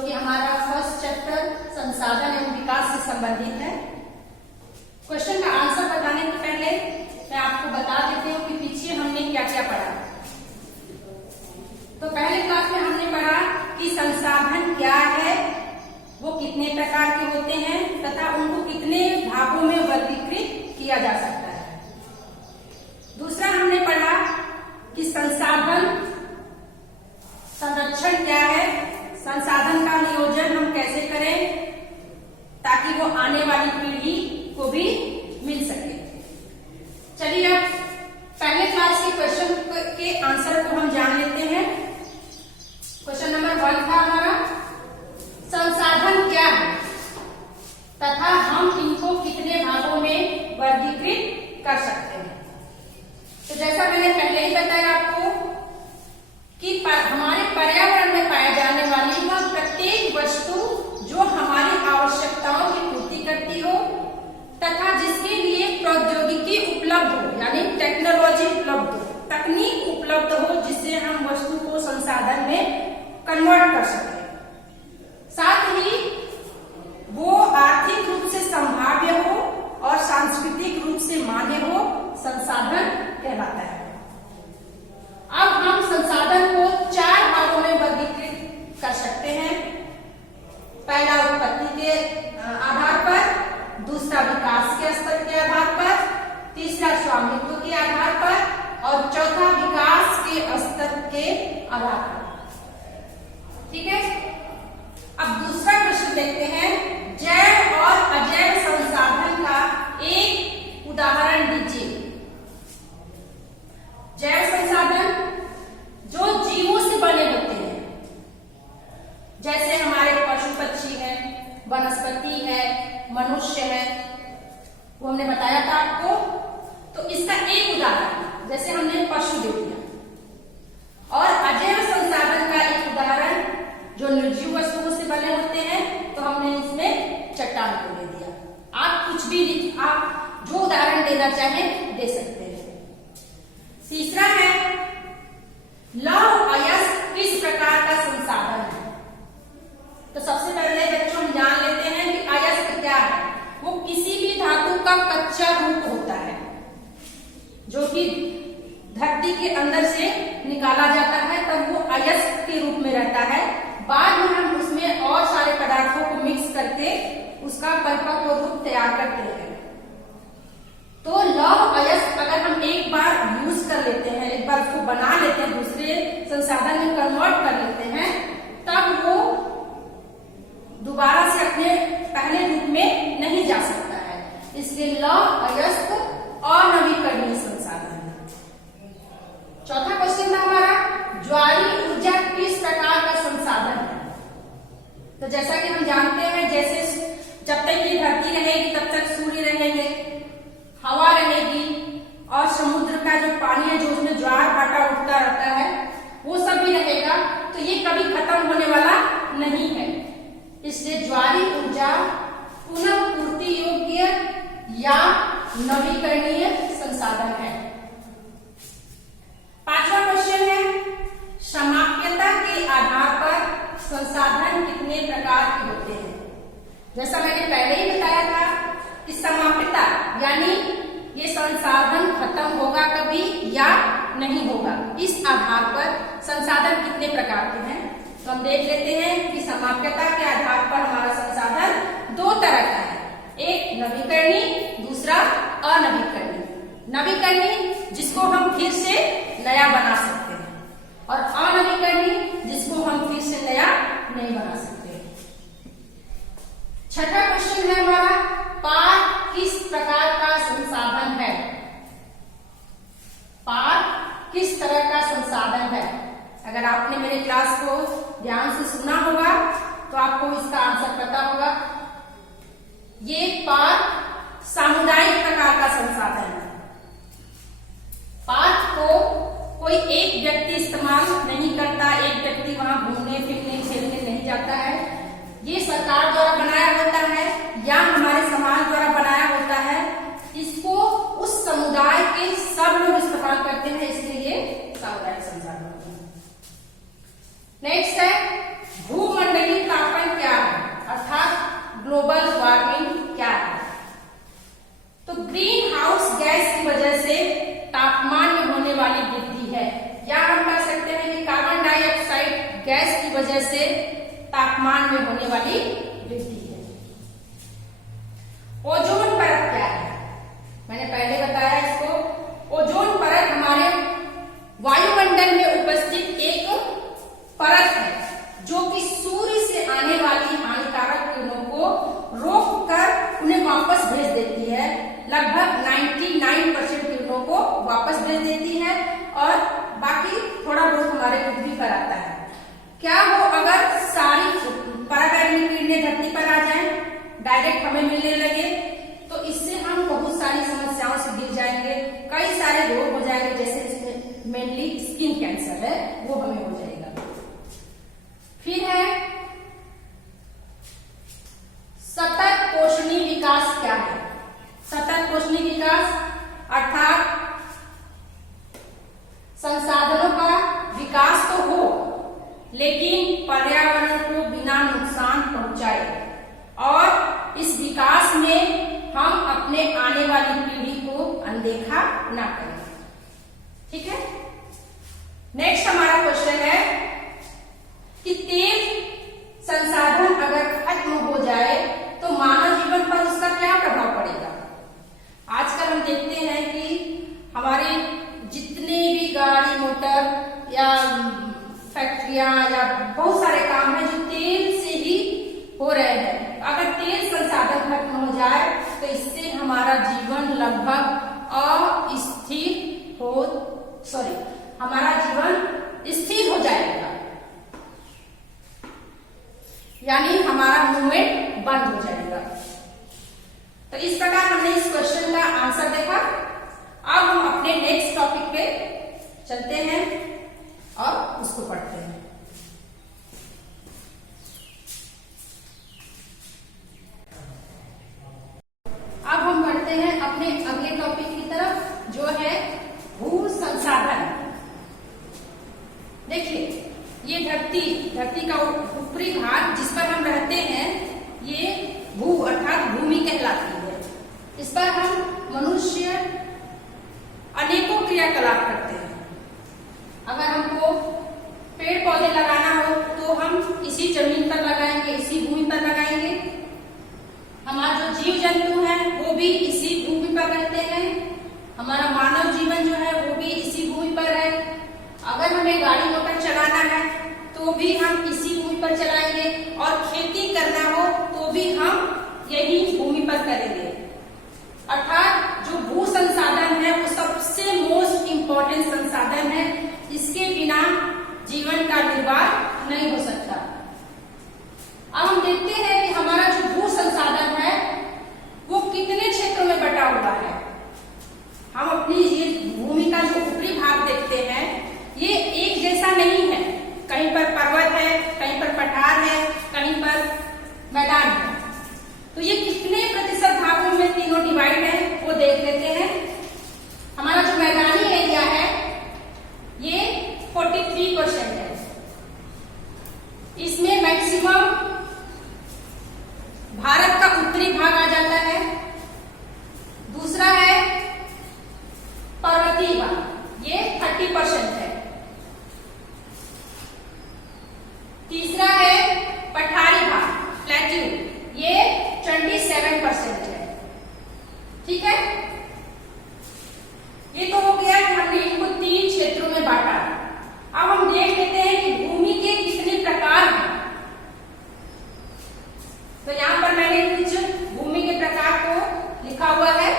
कि हमारा first chapter संसाधन एवं विकास से संबंधित है। क्वेश्चन का आंसर बताने से पहले मैं आपको बता देती हूँ कि पीछे हमने क्या क्या पढ़ा। तो पहले क्लास में हमने पढ़ा कि संसाधन क्या है, वो कितने प्रकार के होते हैं तथा उनको कितने भागों में वर्गीकृत किया जा सकता है। दूसरा हमने पढ़ा कि संसाधन संरक्षण क्या है, संसाधन का नियोजन हम कैसे करें ताकि वो आने वाली पीढ़ी को भी मिल सके। चलिए अब पहले क्लास के क्वेश्चन के आंसर को हम जान लेते हैं। क्वेश्चन नंबर 1 था हमारा, संसाधन क्या है तथा हम इनको कितने भागों में वर्गीकृत कर सकते हैं। तो जैसा मैंने पहले ही बताया आपको कि हमारे पर्यावरण में पाए जाने वाली वह प्रत्येक वस्तु जो हमारी आवश्यकताओं की पूर्ति करती हो तथा जिसके लिए प्रौद्योगिकी उपलब्ध हो, यानी टेक्नोलॉजी उपलब्ध हो, तकनीक उपलब्ध हो, जिससे हम वस्तु को संसाधन में कन्वर्ट कर सकें। साथ ही वो आर्थिक रूप से संभाव्य हो और सांस्कृतिक रूप से मान्य हो, संसाधन कहलाता है। अब हम संसाधन को 4 भागों में वर्गीकृत कर सकते हैं। पहला उत्पत्ति के आधार पर, दूसरा विकास के स्तर के आधार पर, तीसरा स्वामित्व के आधार पर और चौथा विकास के स्तर के आधार पर। ठीक है, अब दूसरा प्रश्न देखते हैं। जैव और अजैव संसाधन का एक उदाहरण दीजिए। जैव संसाधन जो जीवों से बने होते हैं, जैसे हमारे पशु पक्षी है, वनस्पति है, मनुष्य है, वो हमने बताया था आपको। तो इसका एक उदाहरण जैसे हमने पशु दे दिया। और अजैव संसाधन का एक उदाहरण जो निर्जीव वस्तुओं से बने होते हैं, तो हमने इसमें चट्टान को दे दिया। आप कुछ भी आप जो उदाहरण देना चाहें दे सकते हैं। तीसरा है लौह अयस्क किस प्रकार का संसाधन है। तो सबसे पहले बच्चों हम जान लेते हैं कि अयस्क क्या है। वो किसी भी धातु का कच्चा रूप होता है जो कि धरती के अंदर से निकाला जाता है, तब वो अयस्क के रूप में रहता है। बाद में हम उसमें और सारे पदार्थों को मिक्स करके उसका परिपक्व रूप तैयार करते हैं। तो लौह अयस्क अगर हम एक बार यूज कर लेते हैं, एक बार उसको बना लेते हैं, दूसरे संसाधन में कन्वर्ट कर लेते हैं, तब वो दोबारा से अपने पहले रूप में नहीं जा सकता है। इसलिए लौह अयस्क अनवीकरणीय संसाधन है। चौथा क्वेश्चन था हमारा, ज्वारीय ऊर्जा किस प्रकार का संसाधन है। तो जैसा कि हम जानते हैं, जैसे जब तक ये धरती रहेगी तब तक सूर्य रहेंगे, हवा रहेगी और समुद्र का जो पानी है, जो उसमें ज्वार भाटा उठता रहता है, वो सब भी रहेगा। तो ये कभी खत्म होने वाला नहीं है। इसलिए ज्वारीय ऊर्जा पुनः पूर्ति योग्य या नवीकरणीय संसाधन है। पांचवा क्वेश्चन है, समाप्यता के आधार पर संसाधन कितने प्रकार के होते हैं। जैसा मैंने पहले ही बताया था कि समाप्यता यानी ये संसाधन खत्म होगा कभी या नहीं होगा, इस आधार पर संसाधन कितने प्रकार के हैं। तो हम देख लेते हैं कि समाप्यता के आधार पर हमारा संसाधन 2 तरह का है, एक नवीकरणीय, दूसरा अनवीकरणीय। नवीकरणीय जिसको हम फिर से नया बना सकते हैं और अनवीकरणीय जिसको हम फिर से नया नहीं बना सकते। छठा क्वेश्चन है हमारा, पार किस प्रकार का संसाधन है। पार किस तरह का संसाधन है। अगर आपने मेरे क्लास को ध्यान से सुना होगा तो आपको इसका आंसर पता होगा। ये पार सामुदायिक प्रकार का संसाधन है। पार्क को कोई एक व्यक्ति इस्तेमाल नहीं करता, एक व्यक्ति वहां घूमने फिरने खेलने नहीं जाता है। ये सरकार द्वारा बनाया होता है या हमारे समाज द्वारा बनाया होता है। इसको उस समुदाय के सब लोग इस्तेमाल करते हैं, इसलिए ये सामुदायिक संसाधन है। नेक्स्ट है भूमंडलीय तापमान गैस की वजह से तापमान में होने वाली वृद्धि है। ओजोन परत क्या है? मैंने पहले बताया इसको। ओजोन परत हमारे वायुमंडल में उपस्थित एक परत है जो कि सूर्य से आने वाली हानिकारक किरणों को रोककर उन्हें वापस भेज देती है। लगभग 99% किरणों को वापस भेज देती है और बाकी थोड़ा बहुत हमारे पृथ्वी पर आता है। क्या वो अगर सारी पराबैंगनी किरणें धरती पर आ जाएं, डायरेक्ट हमें मिलने लगे, तो इससे हम बहुत सारी समस्याओं से गिर जाएंगे, कई सारे रोग हो जाएंगे, जैसे इसमें मेनली स्किन कैंसर है वो हमें हो जाएगा। फिर है सतत पोषणी विकास क्या है? सतत पोषणी विकास अर्थात संसाधनों का विकास तो हो लेकिन पर्यावरण को बिना नुकसान पहुंचाए और इस विकास में हम अपने आने वाली पीढ़ी को अनदेखा ना करें। ठीक है। नेक्स्ट हमारा क्वेश्चन है कि तेल संसाधन अगर खत्म हो जाए तो मानव जीवन पर उसका क्या प्रभाव पड़ेगा? आजकल हम देखते हैं कि हमारे जितने भी गाड़ी मोटर या फैक्ट्रियां या बहुत सारे काम हैं जो तेल से ही हो रहे हैं। अगर तेल संसाधन खत्म हो जाए तो इससे हमारा जीवन लगभग हमारा जीवन स्थिर हो जाएगा, यानी हमारा मूवमेंट बंद हो जाएगा। तो इस प्रकार हमने इस क्वेश्चन का आंसर देखा। अब हम अपने नेक्स्ट टॉपिक पे चलते हैं और उसको पढ़ते हैं। अब हम बढ़ते हैं अपने अगले टॉपिक की तरफ जो है भू संसाधन। देखिए, ये धरती का ऊपरी भाग जिस पर हम रहते हैं ये भू अर्थात भूमि कहलाती है। इस पर हम मनुष्य अनेकों क्रियाकलाप करते हैं। अगर हमको पेड़ पौधे लगाना हो तो हम इसी जमीन पर लगाएंगे, इसी भूमि पर लगाएंगे। हमारा जो जीव जंतु है वो भी इसी भूमि पर रहते हैं। हमारा मानव जीवन जो है वो भी इसी भूमि पर है। अगर हमें गाड़ी मोटर चलाना है तो भी हम इसी भूमि पर चलाएंगे और खेती करना हो तो भी हम यही भूमि पर करेंगे। अर्थात जो भू संसाधन है वो सबसे मोस्ट इम्पोर्टेंट संसाधन है। इसके बिना जीवन का निर्वाह नहीं हो सकता। अब हम देखते हैं कि हमारा जो भू संसाधन है वो कितने क्षेत्रों में बटा हुआ है। हम अपनी ये भूमि का जो ऊपरी भाग देखते हैं ये एक जैसा नहीं है। कहीं पर पर्वत है, कहीं पर पठार है, कहीं पर मैदान है। तो ये कितने प्रतिशत भागों में तीनों डिवाइड है वो देख लेते हैं। हमारा जो मैदानी एरिया है ये 43% है। इसमें मैक्सिमम भारत का उत्तरी भाग आ जाता है। दूसरा है पर्वतीय भाग, ये 30% है। तीसरा है पठारी भाग, प्लेट्यू, ये 27% है। ठीक है, ये तो हो गया कि हमने इनको 3 क्षेत्रों में बांटा। अब हम देख लेते हैं कि भूमि के कितने प्रकार हैं। तो यहां पर मैंने कुछ भूमि के प्रकार को लिखा हुआ है,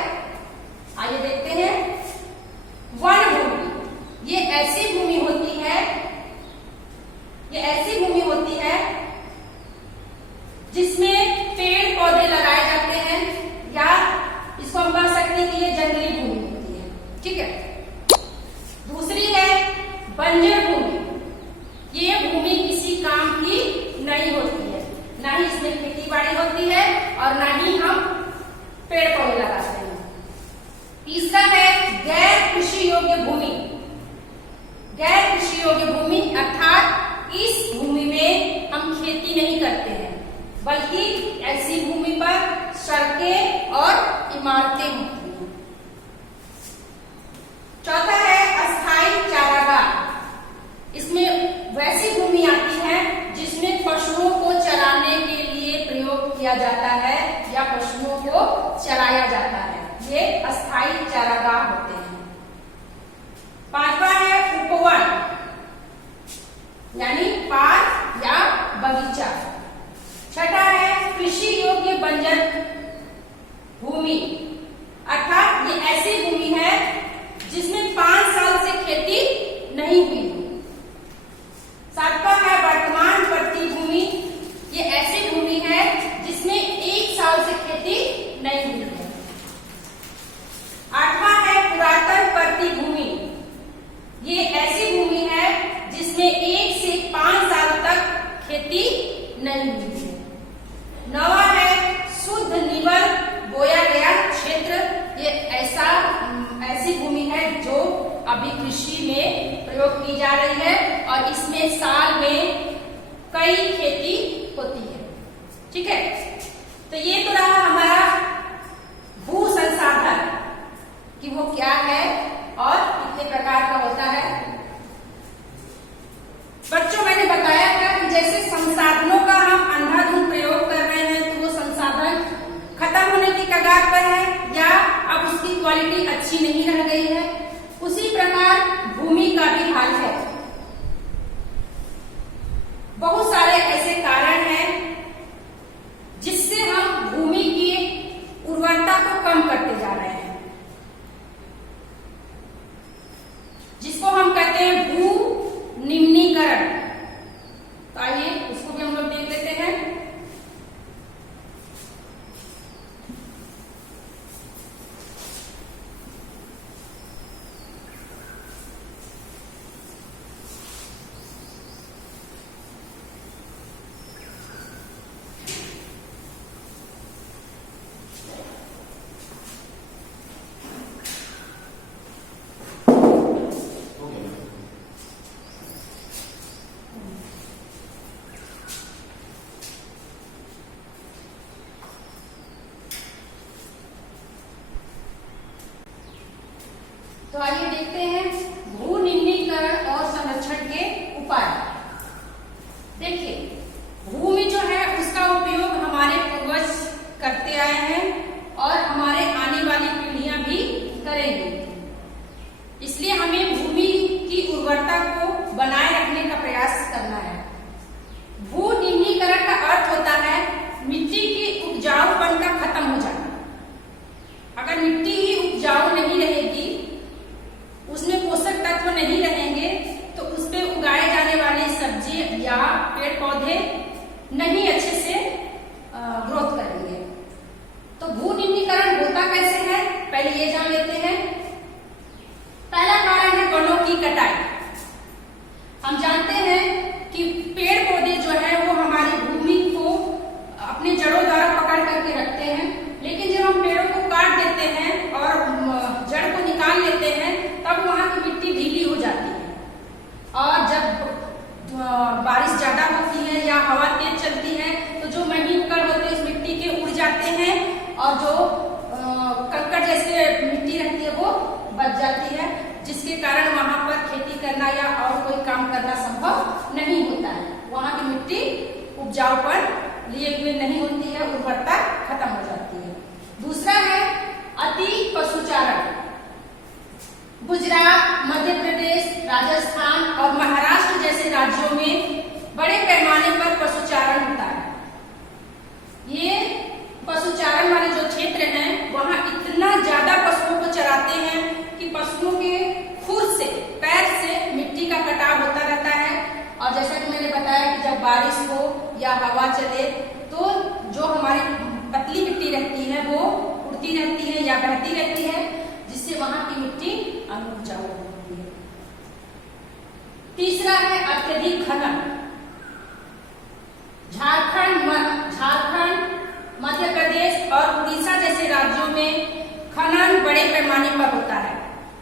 आइए देखते हैं। वन भूमि, ये ऐसी भूमि होती है, ये ऐसी भूमि होती है जिसमें पेड़ पौधे लगाए जाते हैं, या इसको हम कह सकते हैं कि ये जंगली भूमि होती है। ठीक है। दूसरी है बंजर भूमि। ये भूमि किसी काम की नहीं होती है, ना ही इसमें खेती बाड़ी होती है और ना ही हम पेड़ पौधे लगाते हैं। तीसरा है गैर कृषि योग्य भूमि। गैर कृषि योग्य भूमि अर्थात इस भूमि में हम खेती नहीं करते हैं, बल्कि ऐसी भूमि पर सड़कें और इमारतें होती हैं। चौथा है अस्थायी चारागाह। इसमें वैसी भूमि आती है जा रही है और इसमें साल में कई खेती होती है। ठीक है, तो ये तो रहा हमारा भू संसाधन कि वो क्या है और कितने प्रकार का होता है। बच्चों, मैंने बताया था कि जैसे संसाधनों का हम अंधाधुंध प्रयोग कर रहे हैं तो वो संसाधन खत्म होने की कगार पर है या अब उसकी क्वालिटी अच्छी नहीं रह गई है, उसी प्रकार भूमि का भी हाल है। बहुत सारे ऐसे कारण हैं जिससे हम भूमि की उर्वरता को कम करते जा रहे हैं, जिसको हम कहते हैं भू निम्नीकरण। तो आइए उसको भी हम लोग देख लेते हैं। तो आइए देखते हैं भू निम्नीकरण और संरक्षण के उपाय। देखिए, भूमि जो है उसका उपयोग हमारे पूर्वज करते आए हैं और हमारे आने वाली पीढ़ियां भी करेंगी। इसलिए हमें भूमि की उर्वरता को बनाए रखने का प्रयास करना है। भू निम्नीकरण का अर्थ होता है मिट्टी की उपजाऊपन का खत्म हो जाना। अगर मिट्टी ही उपजाऊ नहीं रहेगी, उसमें पोषक तत्व नहीं रहेंगे, तो उस पे उगाए जाने वाले सब्जी या पेड़ पौधे नहीं अच्छे से ग्रोथ करेंगे। तो भू निम्नीकरण होता कैसे है, पहले ये जान लेते हैं। पहला कारण है वनों की कटाई। हम जानते हैं कि पेड़ पौधे जो है वो हमारी भूमि को अपने जड़ों द्वारा पकड़ करके रखते हैं, लेकिन जब हम पेड़ों को काट देते हैं और जड़ को निकाल लेते हैं तब वहां की मिट्टी ढीली हो जाती है और जब बारिश ज्यादा होती है या हवा तेज चलती है तो जो महीन कण होते हैं उस मिट्टी के उड़ जाते हैं और जो कंकड़ जैसे मिट्टी रहती है वो बच जाती है, जिसके कारण वहां पर खेती करना या और कोई काम करना संभव नहीं होता है। वहां की मिट्टी उपजाऊपन लिए हुए नहीं होती है, उर्वरता खत्म हो जाती है। दूसरा है अति पशुचारण। गुजरात, मध्य प्रदेश, राजस्थान और महाराष्ट्र जैसे राज्यों में बड़े पैमाने पर पशुचारण होता है। ये पशुचारण वाले जो क्षेत्र हैं वहां इतना ज्यादा पशुओं को चराते हैं कि पशुओं के खुर से, पैर से मिट्टी का कटाव होता रहता है। और जैसा कि मैंने बताया कि जब बारिश हो या हवा चले तो जो हमारी पतली मिट्टी रहती है वो उड़ती रहती है या बहती रहती है, जिससे वहां की मिट्टी अनुपजाऊ होती है। तीसरा है अत्यधिक खनन। झारखंड, मध्य प्रदेश और उड़ीसा जैसे राज्यों में खनन बड़े पैमाने पर होता है।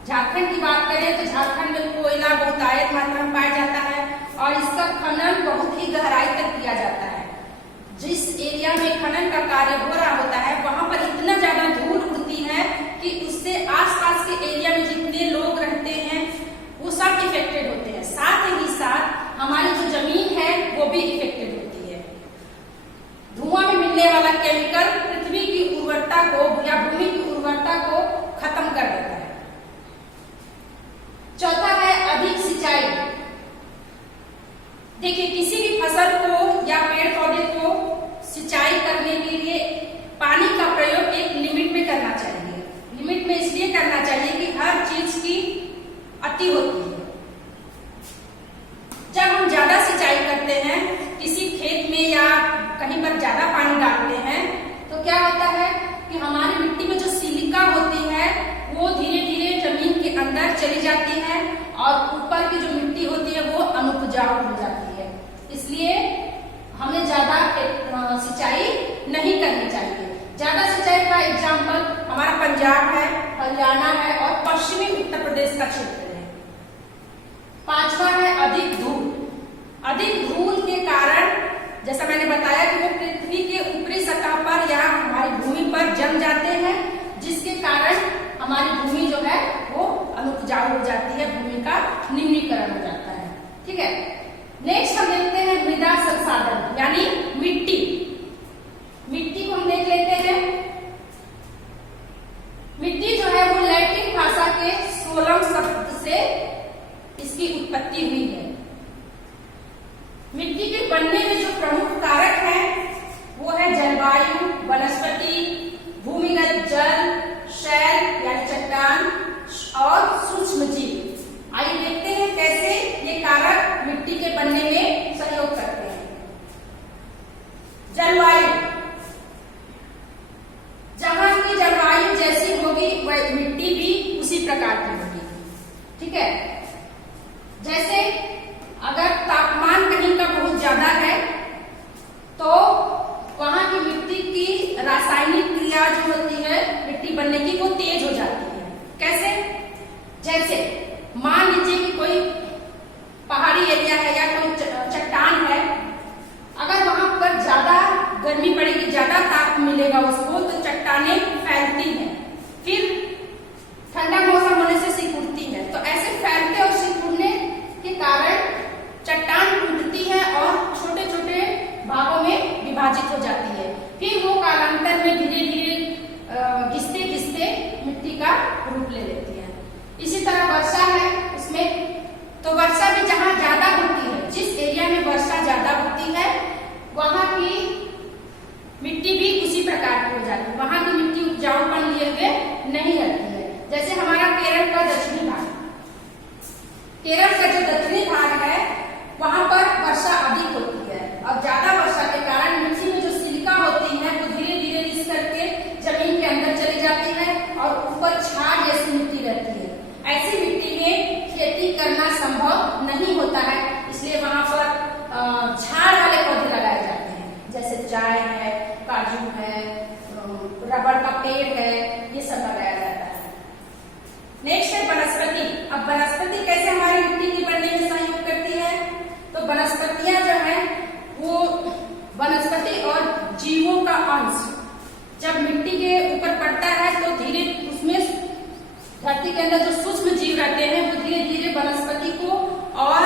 झारखंड की बात करें तो झारखंड में कोयला बहुतायत मात्रा में पाया जाता है और इसका खनन बहुत ही गहराई तक किया जाता है। जिस एरिया में खनन का कार्य हो रहा होता है वहां पर इतना ज्यादा धूल उड़ती है कि उससे आसपास के एरिया में जितने लोग रहते हैं वो सब इफेक्टेड होते हैं। साथ ही साथ हमारी जो जमीन है वो भी इफेक्टेड होती है। धुआं में मिलने वाला केमिकल पृथ्वी की उर्वरता को या भूमि की उर्वरता को खत्म कर देता है। चौथा है अधिक सिंचाई। देखिए, किसी भी फसल को या पेड़ पौधे को सिंचाई करने के लिए पानी का प्रयोग एक लिमिट में करना चाहिए। लिमिट में इसलिए करना चाहिए कि हर चीज की अति होती है। जब हम ज्यादा सिंचाई करते हैं, किसी खेत में या कहीं पर ज्यादा पानी डालते हैं, तो क्या होता है कि हमारी मिट्टी में जो सिलिका होती है वो धीरे धीरे जमीन के अंदर चली जाती है और ऊपर की जो मिट्टी होती है वो अनुपजाऊ हो जाती है। इसलिए हमें ज्यादा सिंचाई नहीं करनी चाहिए। ज्यादा सिंचाई का एग्जाम्पल हमारा पंजाब है, हरियाणा है और पश्चिमी उत्तर प्रदेश का क्षेत्र है। पांचवा है अधिक धूल। अधिक धूल के कारण जैसा मैंने बताया कि वो पृथ्वी के ऊपरी सतह पर या हमारी भूमि पर जम जाते हैं, जिसके कारण हमारी भूमि जो है वो अनुपजाऊ हो जाती है, भूमि का निम्नीकरण हो जाता है। ठीक है, नेक्स्ट हम देखते हैं मृदा संसाधन यानी मिट्टी। मिट्टी को हम देख लेते हैं। मिट्टी जो है वो लैटिन भाषा के सोलम शब्द से इसकी उत्पत्ति हुई है। मिट्टी के बनने में जो प्रमुख कारक है वो है जलवायु, वनस्पति, भूमिगत जल, शैल यानी चट्टान और सूक्ष्म जीव। आइए देखते हैं कैसे ये कारक मिट्टी के बनने में सहयोग करते हैं। जलवायु, जहां की जलवायु जैसी होगी वह मिट्टी भी उसी प्रकार की होगी। ठीक है, जैसे अगर तापमान कहीं का बहुत ज्यादा है तो वहां की मिट्टी की रासायनिक क्रिया जो होती है मिट्टी बनने की वो तेज हो जाती है। कैसे? जैसे मान लीजिए कि कोई पहाड़ी एरिया है या कोई चट्टान है, अगर वहां पर ज्यादा गर्मी पड़ेगी, ज्यादा ताप मिलेगा उसको, तो चट्टानें फैलती हैं, फिर ठंडा मौसम होने से सिकुड़ती है। तो ऐसे फैलते और सिकुड़ने के कारण चट्टान टूटती है और छोटे छोटे भागों में विभाजित हो जाती है। फिर वो कालांतर में धीरे धीरे घिसते घिसते मिट्टी का रूप ले लेती है। इसी तरह वर्षा है, उसमें तो वर्षा भी जहाँ ज्यादा होती है, जिस एरिया में वर्षा ज्यादा होती है वहां की मिट्टी भी उसी प्रकार की हो जाती है। वहां की मिट्टी उपजाऊपन लिए हुए नहीं रहती है। जैसे हमारा केरल का दक्षिणी भाग, केरल का जो दक्षिणी भाग है वहां पर वर्षा अधिक होती है और ज्यादा वर्षा के कारण मिट्टी में जो सिलिका होती है वो धीरे धीरे रिस करके जमीन के अंदर चली जाती है और ऊपर छाड़ जैसी मिट्टी रहती है। ऐसी मिट्टी में खेती करना संभव नहीं होता है, इसलिए वहां पर झाड़ वाले पौधे लगाए जाते हैं, जैसे चाय है, काजू है, रबड़ का पेड़ है, ये सब लगाया जाता है। नेक्स्ट है वनस्पति। अब वनस्पति कैसे हमारी मिट्टी के बनने में सहयोग करती है? तो वनस्पतियां जो है वो वनस्पति और जीवों का अंश जब मिट्टी के ऊपर पड़ता है तो धीरे उसमें धरती के अंदर जो सूक्ष्म जीव रहते हैं वो धीरे धीरे वनस्पति को और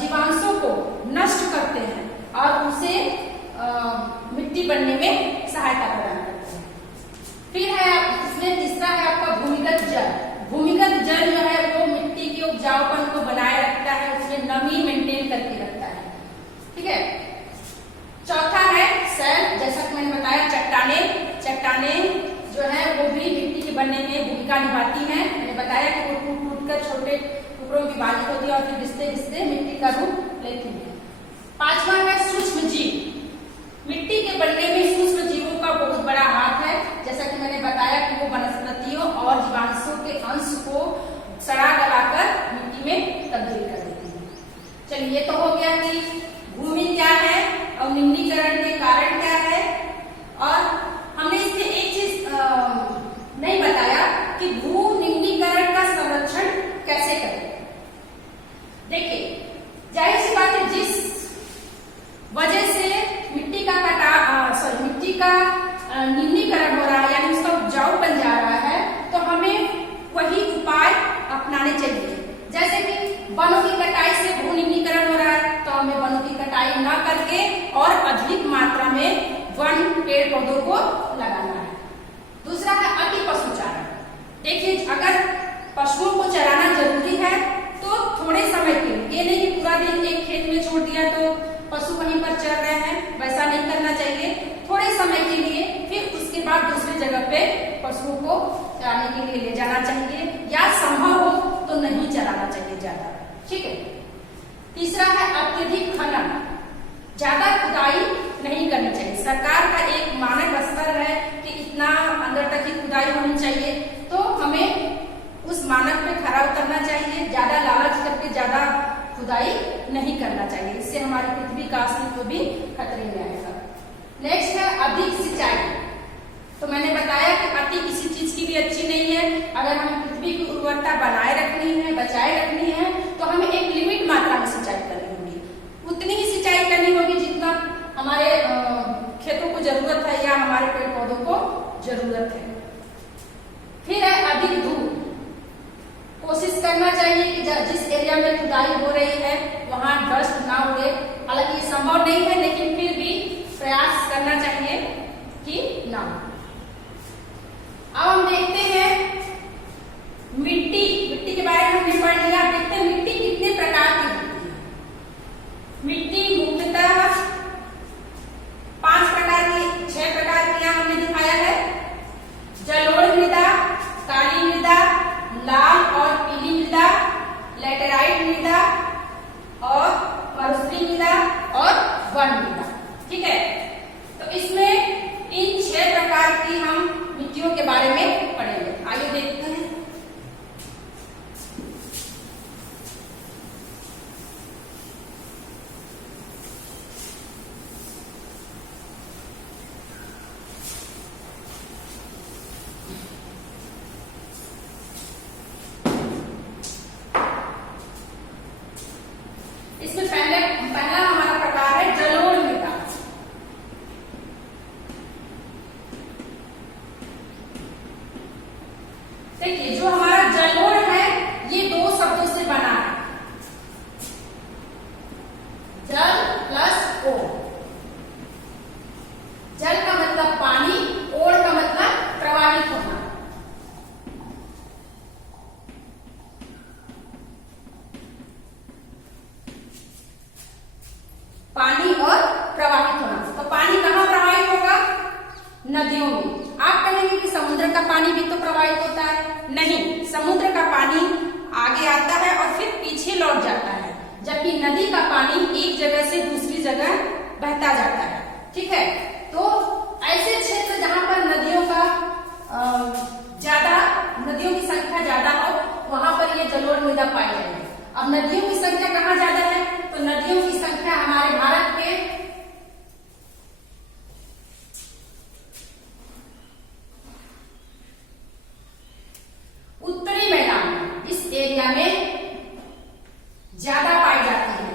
जीवांशों को नष्ट करते हैं और उसे मिट्टी बनने में सहायता प्रदान करते हैं। फिर है इसमें तीसरा है आपका भूमिगत जल। भूमिगत जल जो है वो मिट्टी के उपजाऊपन को बनाए रखता है, उसमें नमी मेंटेन करके रखता है। ठीक है, चौथा है शैल। जैसा कि मैंने बताया चट्टानें जो है वो भी मिट्टी के बनने में भूमिका निभाती हैं। मैंने बताया कि वो टूट टूट कर छोटे टुकड़ों की विभाजित होती है और फिर घिसते घिसते मिट्टी का रूप लेती है। पांचवा है सूक्ष्म जीव। मिट्टी के बनने में सूक्ष्म जीवों का बहुत बड़ा हाथ है। जैसा कि मैंने बताया कि वो वनस्पतियों और जीवांशों के अंश को सड़ा गलाकर मिट्टी में तब्दील कर देती है। चलिए, ये तो हो गया कि भूमि क्या है और निम्नीकरण के कारण क्या है। और हमने इसमें एक चीज नहीं बताया कि भू निम्नीकरण का संरक्षण कैसे करें। देखिए, जाहिर सी बात है, जिस वजह से मिट्टी का मिट्टी का निम्नीकरण हो रहा है यानी उसका उपजाऊपन जा रहा है, तो हमें वही उपाय अपनाने चाहिए। जैसे कि वनों की कटाई से भू निम्नीकरण हो रहा है तो हमें वनों की कटाई न करके और अधिक मात्रा में वन पेड़ पौधों को लगाना है। दूसरा है अति पशुचारण। देखिए, अगर पशुओं को चराना जरूरी है तो थोड़े समय के लिए, ये नहीं कि पूरा दिन एक खेत में छोड़ दिया तो पशु वहीं पर चर रहे हैं, वैसा नहीं करना चाहिए। थोड़े समय के लिए, फिर उसके बाद दूसरी जगह पे पशुओं को चराने के लिए ले जाना चाहिए या संभव हो तो नहीं चराना चाहिए ज्यादा। ठीक है। तीसरा है अत्यधिक खनन। ज्यादा खुदाई नहीं करनी चाहिए। सरकार का एक मानक स्तर है कि इतना अंदर तक ही खुदाई होनी चाहिए, तो हमें उस मानक पे खरा उतरना चाहिए। ज्यादा लालच करके ज्यादा खुदाई नहीं करना चाहिए, इससे हमारी पृथ्वी का अस्तित्व भी खतरे में आएगा। नेक्स्ट है अधिक सिंचाई। तो मैंने बताया कि अति किसी चीज की भी अच्छी नहीं है। अगर हमें पृथ्वी की उर्वरता बनाए रखनी है, बचाए रखनी है, तो हमें एक लिमिट मात्रा में सिंचाई करनी होगी, उतनी ही सिंचाई करनी होगी जितना हमारे खेतों को जरूरत है या हमारे पेड़ पौधों को जरूरत है। फिर है अधिक दूर, कोशिश करना चाहिए कि जिस एरिया में खुदाई हो रही है वहां डस्ट ना उड़े। हालांकि ये संभव नहीं है, लेकिन फिर भी प्रयास करना चाहिए कि ना। अब हम देखते हैं मिट्टी के बारे में हमने पढ़ लिया। देखते हैं मिट्टी कितने प्रकार की होती है। मिट्टी मुख्यतः 5 प्रकार की, 6 प्रकार की हमने दिखाया है। जलोढ़ मृदा, काली मृदा, लाल और पीली मृदा, लैटेराइट मृदा और मरुस्थलीय मृदा और वन मृदा। ठीक है, तो इसमें इन 6 प्रकार की हम मिट्टियों के बारे में पढ़ेंगे। आइए देखते हैं। इसमें पहला हमारा प्रकार है जलोढ़ मृदा। देखिए, जो हमारा जलोढ़ है ये 2 शब्दों से बना है, जल प्लस ओढ़। जल का मतलब पानी, ओढ़ का मतलब प्रवाहित होना। पानी और प्रवाहित होना। तो पानी कहाँ प्रवाहित होगा? नदियों में। आप कहेंगे कि समुद्र का पानी भी तो प्रवाहित होता है। नहीं, समुद्र का पानी आगे आता है और फिर पीछे लौट जाता है, जबकि नदी का पानी एक जगह से दूसरी जगह बहता जाता है। ठीक है, तो ऐसे क्षेत्र जहां पर नदियों की संख्या ज्यादा हो वहां पर ये जलोढ़ मृदा पाई जाएगी। अब नदियों की संख्या कहाँ ज्यादा है? तो नदियों की संख्या हमारे भारत के उत्तरी मैदान में, इस एरिया में ज्यादा पाई जाती है।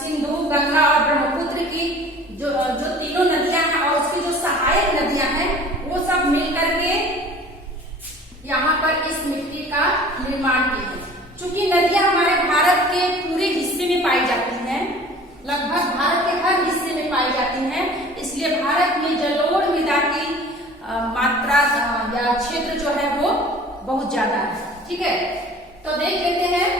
सिंधु, गंगा और ब्रह्मपुत्र की जो तीनों नदियां हैं और उसकी जो सहायक नदियां हैं वो सब मिलकर के यहाँ पर इस मिट्टी का निर्माण की है। चूंकि नदियां हमारे भारत के पूरे हिस्से में पाई जाती हैं, लगभग भारत के हर हिस्से में पाई जाती हैं, इसलिए भारत में जलोढ़ मृदा की मात्रा या क्षेत्र जो है वो बहुत ज्यादा है। ठीक है, तो देख लेते हैं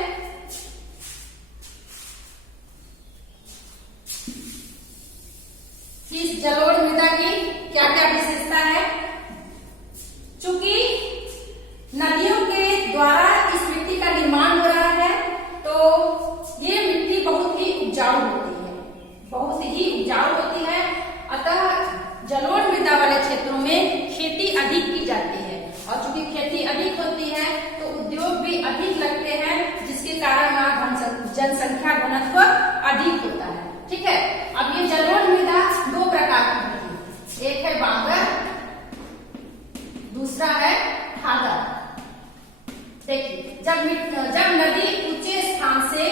कि इस जलोढ़ मृदा की क्या क्या विशेषता है। चूंकि नदियों के द्वारा इस मिट्टी का निर्माण हो रहा है तो ये मिट्टी बहुत ही उपजाऊ होती है, अतः जलोढ़ मृदा वाले क्षेत्रों में खेती अधिक की जाती है। और चूंकि खेती अधिक होती है तो उद्योग भी अधिक लगते हैं, जिसके कारण वहां जनसंख्या घनत्व अधिक होता है। ठीक है, अब ये जलोढ़ मृदा 2 प्रकार की होती है, एक है बांगर, दूसरा है ठागर। देखिए, जब नदी ऊंचे स्थान से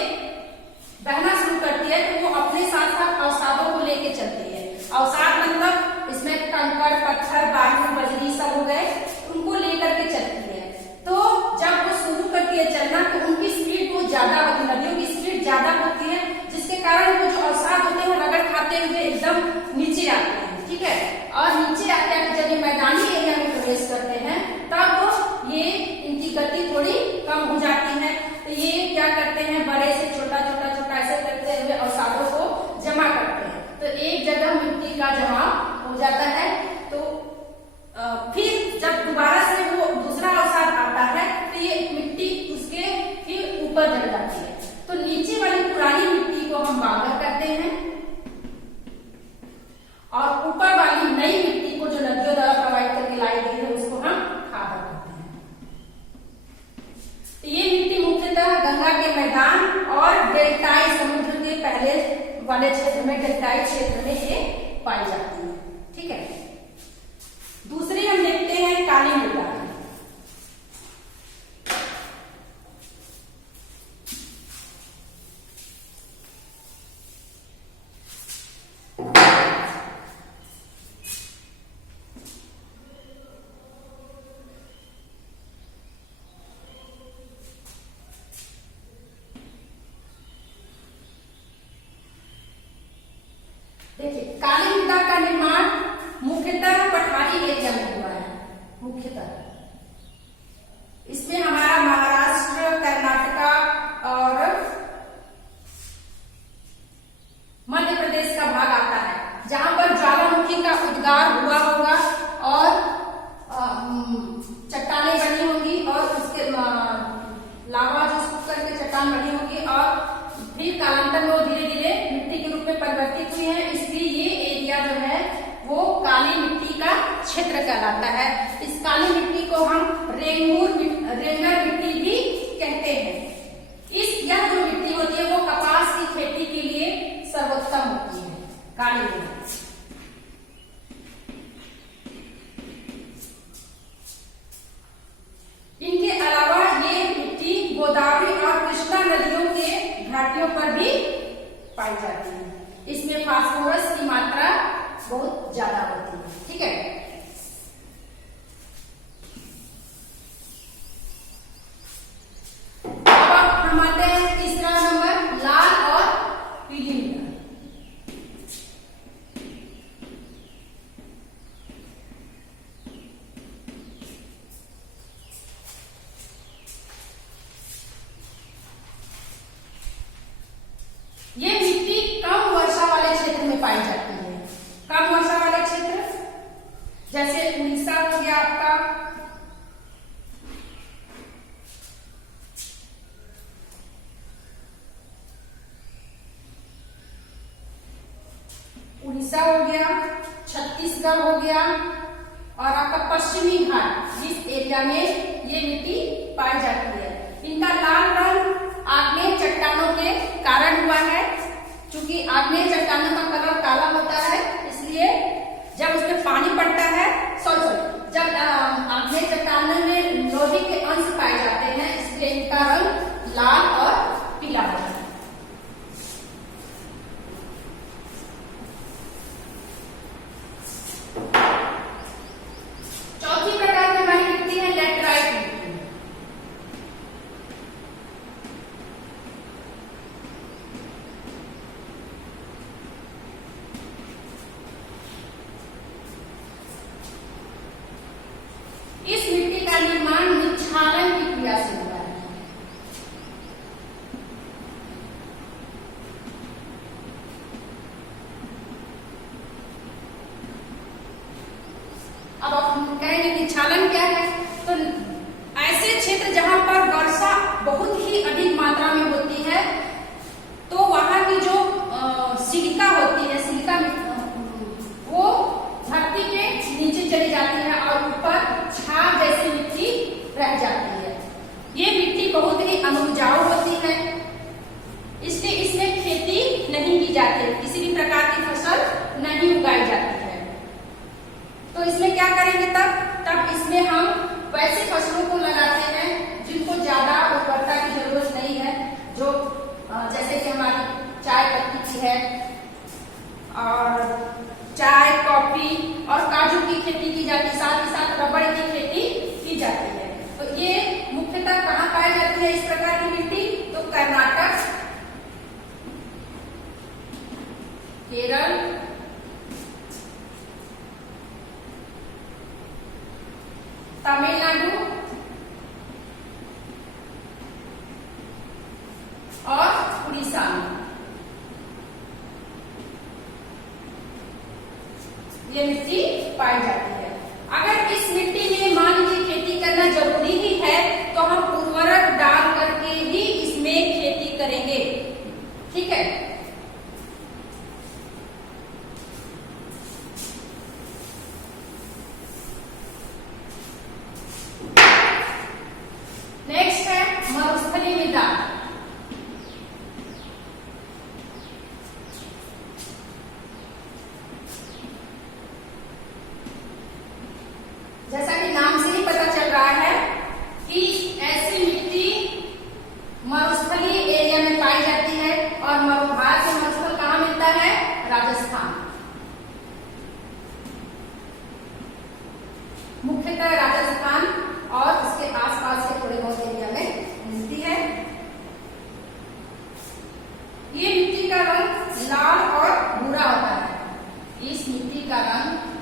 बहना शुरू करती है तो वो अपने साथ साथ अवसादों को लेके चलती है। अवसाद मतलब इसमें कंकड़, पत्थर, बालू, बजरी सब हो गए, उनको लेकर के चलती है। तो जब वो शुरू करती है चलना तो उनकी स्पीड बहुत ज्यादा होती है, नदियों की स्पीड ज्यादा होती है, जिसके कारण वो जो अवसाद होते हैं वो रगड़ खाते हुए एकदम नीचे आते हैं। ठीक है, और नीचे आते आते जब ये मैदानी एरिया में प्रवेश करते हैं तब ये इनकी गति थोड़ी कम हो जाती है। तो ये क्या करते हैं, बड़े से छोटा ऐसे करते हुए अवसादों को जमा करते हैं। तो एक जगह मिट्टी का जमाव हो जाता है, तो फिर जब दोबारा से वो दूसरा अवसाद आता है तो ये मिट्टी उसके फिर ऊपर चढ़ जाती है। तो नीचे वाली पुरानी मिट्टी को हम बांगर करते हैं और ऊपर वाली नई मिट्टी को जो नदियों द्वारा प्रवाहित करके लाई गई है उसको हम खादर करते हैं। तो ये मिट्टी मुख्यतः गंगा के मैदान और डेल्टाई समुद्र के पहले वाले क्षेत्र में, डेल्टाई क्षेत्र में ये पाई जाती है। ठीक है, दूसरी हम देखते हैं काली मृदा। देखिए, काली मृदा का निर्माण मुख्यतः पठारी एरिया में हुआ है। मुख्यतः इसमें हमारा महाराष्ट्र, कर्नाटक और मध्य प्रदेश का भाग आता है, जहां पर ज्वालामुखी का उद्गार हुआ होगा और चट्टानें बनी होंगी और उसके लावा जो सूख करके चट्टान बनी होगी और फिर कालांतर में वो धीरे धीरे मिट्टी के रूप में परिवर्तित हुई है। इसलिए ये एरिया जो है वो काली मिट्टी का क्षेत्र कहलाता है। इस काली मिट्टी को हम रेंगर मिट्टी भी कहते हैं। यह जो मिट्टी होती है वो कपास की खेती के लिए सर्वोत्तम होती है, काली मिट्टी। इनके अलावा ये मिट्टी गोदावरी और कृष्णा नदियों के घाटियों पर भी पाई जाती है। इसमें फास्फोरस की मात्रा बहुत ज्यादा होती है। ठीक है, अब हम आते हैं तीसरा नंबर, लाल और पीली मृदा। ये मिट्टी कम वर्षा वाले क्षेत्र में पाई जाती है। कम वर्षा वाले क्षेत्र जैसे उड़ीसा हो गया आपका, उड़ीसा हो गया, छत्तीसगढ़ हो गया और आपका पश्चिमी घाट, इस एरिया में ये मिट्टी पाई जाती है। इनका लाल रंग आग्नेय चट्टानों के कारण हुआ है। चूंकि आग्नेय चट्टानों का कलर काला होता है, इसलिए जब उसमें पानी पड़ता है, जब आग्नेय चट्टानों में लोहे के अंश पाए जाते हैं, इसलिए इनका रंग लाल और पीला होता है। चौथी प्रकार की हमारी मिट्टी है लैटराइट मिट्टी। इस मिट्टी का निर्माण निक्षालन की क्रिया से हुआ है। अब आप कहेंगे निक्षालन क्या है, तो ऐसे क्षेत्र जहां पर वर्षा बहुत ही अधिक मात्रा में होती है, तो वहां की जो सिलिका होती है, सिलिका वो धरती के नीचे चली जाती है और ऊपर छाप जैसी मिट्टी रह जाती है। ये मिट्टी बहुत ही अनुपजाऊ होती है, इसलिए इसमें खेती नहीं की जाती है, किसी भी प्रकार की फसल नहीं उगाई जाती है। तो इसमें क्या करेंगे तब इसमें हम वैसे फसलों को लगाते हैं जिनको ज्यादा उर्वरता की जरूरत नहीं है, जो जैसे कि हमारी चाय पत्ती की है और चाय, कॉफी और काजू की खेती की जाती है, साथ ही साथ रबड़ की खेती की जाती है। तो ये मुख्यतः कहाँ पाई जाती है इस प्रकार की मिट्टी, तो कर्नाटक, केरल, तमिलनाडु और उड़ीसा में ये मिट्टी पाई जाती है। अगर इस मिट्टी में मान लीजिए खेती करना जरूरी ही है, तो हम उर्वरक डाल करके ही इसमें खेती करेंगे। ठीक है, नेक्स्ट है मरुस्थलीय मृदा। जैसा कि नाम से ही पता चल रहा है कि ऐसी मिट्टी मरुस्थलीय एरिया में पाई जाती है और मरुभाग के मरुस्थल कहाँ मिलता है, राजस्थान। मुख्यतः राजस्थान और उसके आसपास के थोड़े बहुत एरिया में मिलती है। ये मिट्टी का रंग लाल और भूरा होता है। का रंग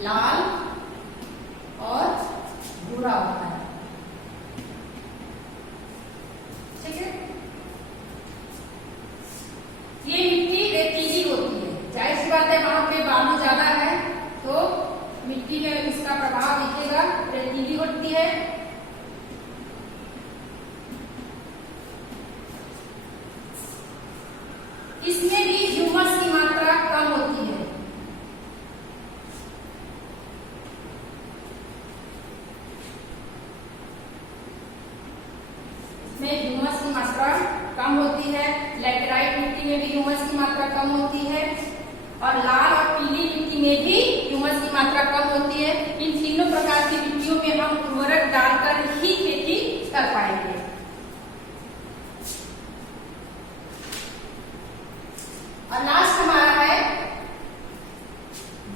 लाल और भूरा होता है। ठीक है, ये मिट्टी रेतीली होती है। जाहिर सी बात है, वहां पे बालू ज्यादा है तो मिट्टी में इसका प्रभाव दिखेगा, रेतीली होती है। इसमें भी ह्यूमस की मात्रा कम होती है। इसमें ह्यूमस की मात्रा कम होती है। लैटेराइट मिट्टी में भी ह्यूमस की मात्रा कम होती है और लाल और पीली मिट्टी में भी ह्यूमस की मात्रा कम होती है। इन तीनों प्रकार की मिट्टियों में हम उर्वरक डालकर ही खेती कर पाएंगे। और लास्ट हमारा है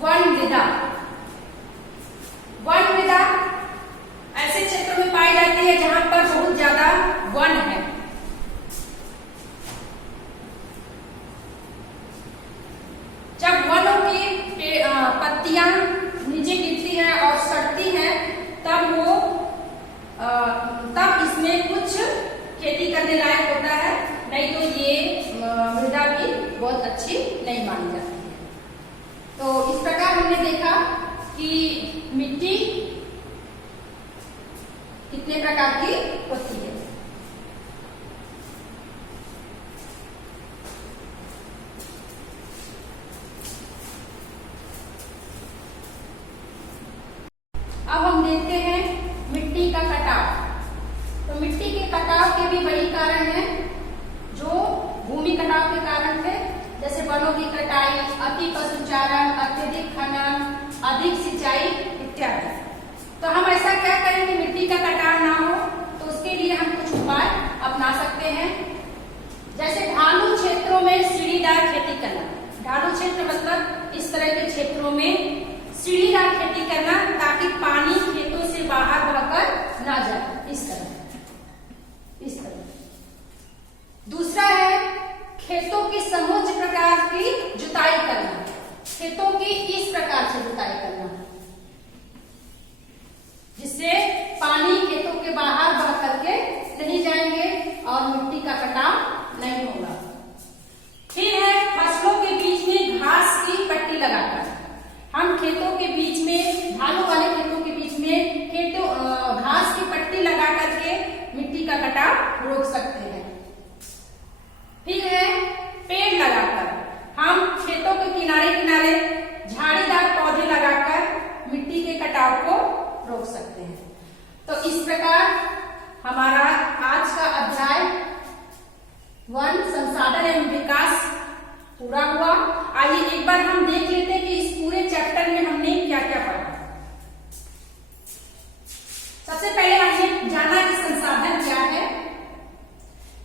वन मृदा। वन मृदा ऐसे क्षेत्रों में पाई जाती है जहां पर बहुत ज्यादा वन है। जब वनों की पत्तियां नीचे गिरती हैं और सड़ती हैं तब इसमें कुछ खेती करने लायक होता है, नहीं तो ये मृदा भी बहुत अच्छी नहीं मानी जाती है। तो इस प्रकार हमने देखा कि मिट्टी कितने प्रकार की होती है। अब हम देखते हैं मिट्टी का कटाव। तो मिट्टी के कटाव के भी वही कारण है जो भूमि कटाव के कारण थे, जैसे वनों की कटाई, अति पशुचारण, अत्यधिक खनन, अधिक सिंचाई इत्यादि। तो हम ऐसा क्या करें कि मिट्टी का कटाव ना हो, तो उसके लिए हम कुछ उपाय अपना सकते हैं। जैसे ढालू क्षेत्रों में सीढ़ीदार खेती करना। ढालू क्षेत्र मतलब इस तरह के क्षेत्रों में सीढ़ीदार खेती करना ताकि पानी खेतों से बाहर बहकर ना जाए, इस तरह। दूसरा है खेतों की समुच्च प्रकार की जुताई करना। खेतों की इस प्रकार से जुताई करना जिससे पानी खेतों के बाहर बह करके नहीं जाएंगे और मिट्टी का कटाव नहीं होगा। फिर है फसलों के बीच में घास की पट्टी लगाकर। हम खेतों के बीच में, ढालों वाले खेतों के बीच में घास की पट्टी लगा करके मिट्टी का कटाव रोक सकते हैं। फिर है पेड़ लगाकर। हम खेतों के किनारे किनारे झाड़ीदार पौधे लगाकर मिट्टी के कटाव को रोक सकते हैं। तो इस प्रकार हमारा आज का अध्याय वन संसाधन एवं विकास पूरा हुआ। आइए एक बार हम देख लेते हैं कि इस पूरे चैप्टर में हमने क्या क्या पढ़ा। सबसे पहले हमने जाना कि संसाधन क्या है,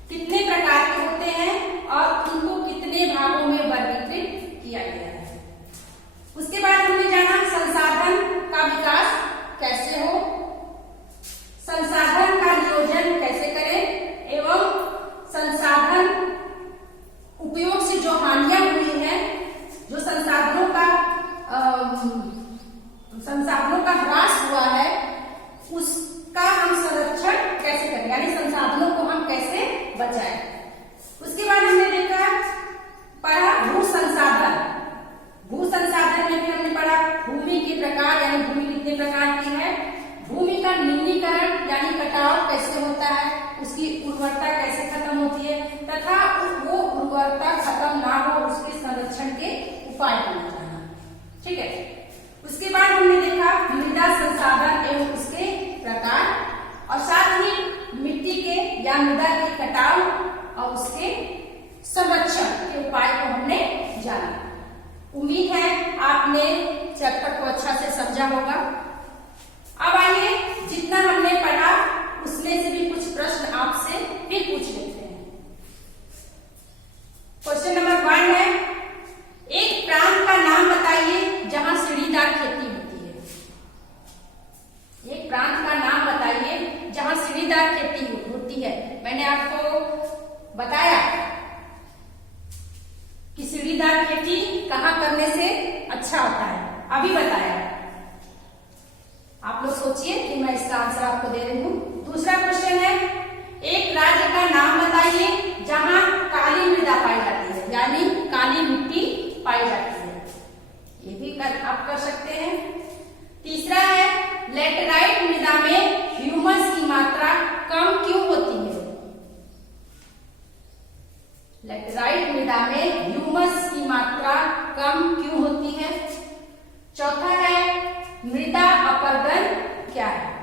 कितने प्रकार के होते हैं और उनको कितने भागों में वर्गीकृत किया गया है। उसके बाद हमने जाना संसाधन का विकास कैसे हो, संसाधन का नियोजन कैसे करें एवं संसाधन उपयोग से जो हानियां हुई हैं, जो संसाधनों का ह्रास हुआ है, उसका हम संरक्षण कैसे करें, यानी संसाधनों को हम कैसे बचाएं। उसके बाद हमने पढ़ा भू संसाधन। भू संसाधन में भी हमने पढ़ा भूमि के प्रकार, यानी भूमि कितने प्रकार की है, भूमि का निम्नीकरण यानी कटाव कैसे होता है, उसकी उर्वरता कैसे खत्म होती है तथा वो उर्वरता खत्म ना हो उसके संरक्षण के उपाय करना चाहिए। ठीक है, उसके बाद हमने देखा मृदा संसाधन एवं उसके प्रकार और साथ ही मिट्टी के या मृदा के कटाव और उसके संरक्षण के उपाय को हमने जाना। उम्मीद है आपने चैप्टर को अच्छा से समझा होगा। अब आइए जितना हमने पढ़ा उसमें से भी कुछ प्रश्न आपसे फिर पूछ लेते हैं। क्वेश्चन नंबर 1 है, एक प्रांत का नाम बताइए जहां सीढ़ीदार खेती होती है। एक प्रांत का नाम बताइए जहां सीढ़ीदार खेती होती है। मैंने आपको बताया सीढ़ीदार खेती कहाँ करने से अच्छा होता है, अभी बताया। आप लोग सोचिए कि मैं इसका आंसर आपको दे रही हूँ। दूसरा क्वेश्चन है, एक राज्य का नाम बताइए जहां काली मृदा पाई जाती है, यानी काली मिट्टी पाई जाती है। ये भी आप कर सकते हैं। तीसरा है, लेटराइट मृदा में ह्यूमस की मात्रा कम क्यों होती है? लेटराइट मृदा में ह्यूमस की मात्रा कम क्यों होती है? चौथा है, मृदा अपरदन क्या है?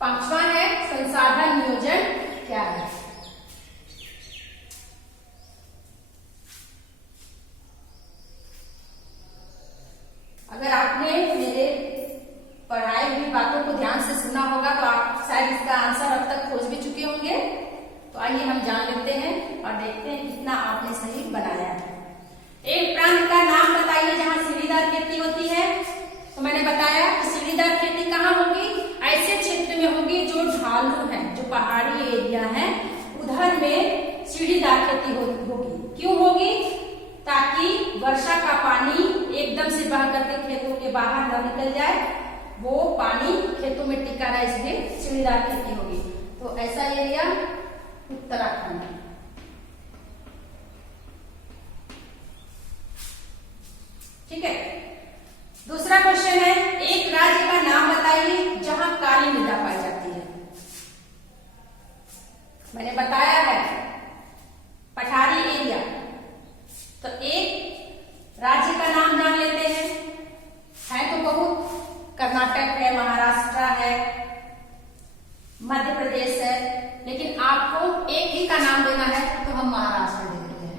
पांचवा है, संसाधन नियोजन क्या है? अगर आपने मेरे पढ़ाई हुई बातों को ध्यान से सुना होगा तो आप शायद इसका आंसर अब तक खोज भी चुके होंगे। तो आइए हम जान लेते हैं और देखते हैं कितना आपने सही बनाया है। एक प्रांत का नाम बताइए जहां सीढ़ीदार खेती होती है। तो मैंने बताया कि सीढ़ीदार खेती कहाँ होगी? ऐसे क्षेत्र में होगी जो ढालू है, जो पहाड़ी एरिया है, उधर में सीढ़ीदार खेती होगी। क्यों होगी? ताकि वर्षा का पानी एकदम से बह करके खेतों के बाहर न निकल जाए, वो पानी खेतों में टिका रहे, इसलिए सीढ़ीदार खेती होगी। तो ऐसा एरिया उत्तराखंड। ठीक है। दूसरा क्वेश्चन है, एक राज्य का नाम बताइए जहां काली मृदा पाई जाती है। मैंने बताया है पठारी एरिया। तो एक राज्य का नाम जान लेते हैं। है तो बहुत, कर्नाटक है, महाराष्ट्र है, मध्य प्रदेश है, लेकिन आपको एक ही का नाम देना है तो हम महाराष्ट्र देते हैं।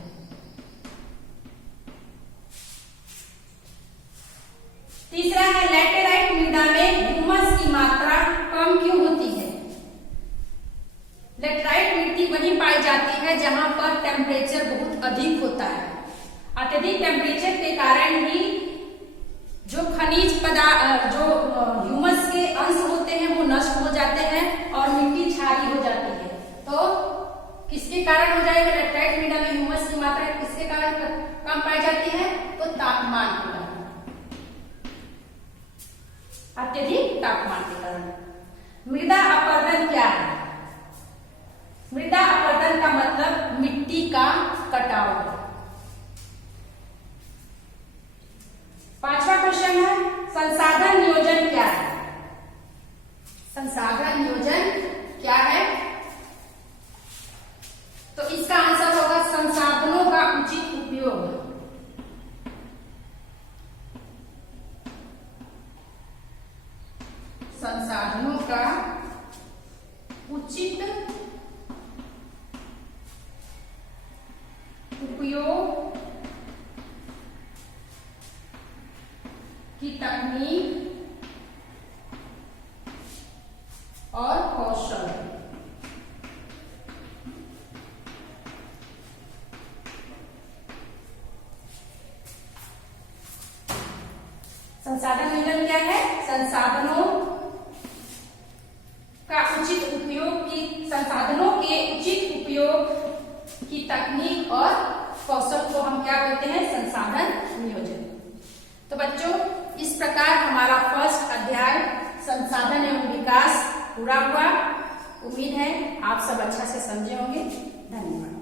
तीसरा है, लैटेराइट मृदा में ह्यूमस की मात्रा कम क्यों होती है? लैटेराइट मिट्टी वहीं पाई जाती है जहां पर टेम्परेचर बहुत अधिक होता है। अत्यधिक टेम्परेचर के कारण ही जो खनिज पदार्थ, जो ह्यूमस के अंश होते हैं वो नष्ट हो जाते हैं और मिट्टी क्षारीय हो जाती है। तो किसके कारण हो जाएगा? लैटेराइट मृदा में ह्यूमस की मात्रा किसके कारण कम पाई जाती है? तो तापमान के कारण, अत्यधिक तापमान के कारण। मृदा अपरदन क्या है? मृदा अपरदन का मतलब मिट्टी का कटाव। पांचवा क्वेश्चन है, संसाधन नियोजन क्या है? संसाधन नियोजन क्या है? तो इसका आंसर होगा संसाधनों का उचित उपयोग। संसाधनों का उचित उपयोग की तकनीक और कौशल। संसाधन नियोजन क्या है? संसाधनों का उचित उपयोग की, संसाधनों के उचित उपयोग की तकनीक और कौशल को हम क्या कहते हैं? संसाधन नियोजन। तो बच्चों, इस प्रकार हमारा फर्स्ट अध्याय संसाधन एवं विकास पूरा हुआ। उम्मीद है आप सब अच्छा से समझे होंगे। धन्यवाद।